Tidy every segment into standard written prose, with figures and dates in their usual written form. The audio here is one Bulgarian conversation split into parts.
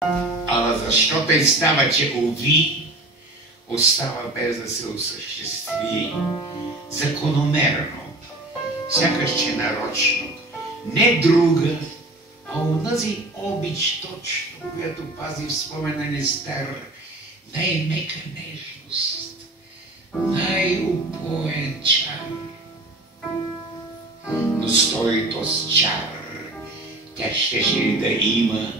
Ала защо тъй става, че уви остава без да се осъществи закономерно, сякаш че нарочно, не друга, а онази обич точно, която пази в спомена ни стар, най-мека нежност, най-упоен чар. Но стои то с чар, тя щеше ли да има,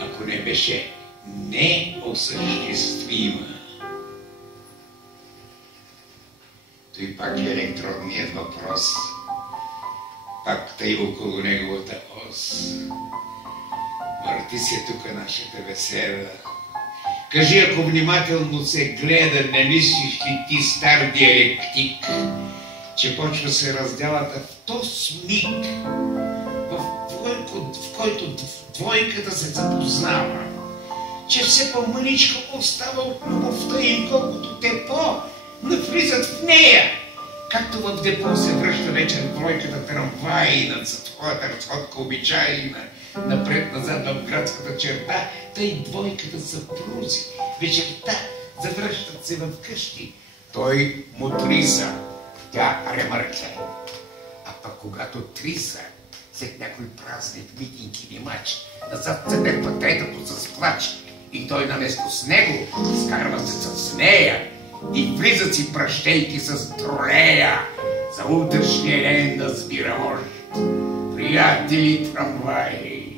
ако не беше неосъществима? Той пак е електронният въпрос, пак тъй около неговата ос. Върти се тук нашата весела. Кажи, ако внимателно се гледа, не мислиш ли ти, стар диалектик, че почва се разделата в този миг, в който двойката се запознава, че все по-мъничко остава от любовта им, колкото те навлизат в нея. Както в депо се връща вечер двойката трамваи над своята разходка обичайна, напред-назад в градската черта, тъй двойката съпрузи. Вечерта завръщат се в къщи. Той му триса, тя ремарке. А пък когато триса, след някой празник, митинг или мач, назад цепе пътретато с плач и той наместо с него скарва се с нея и влизат си пращейки с тролея за утрешния ден да сбира мощ. Приятели трамваи,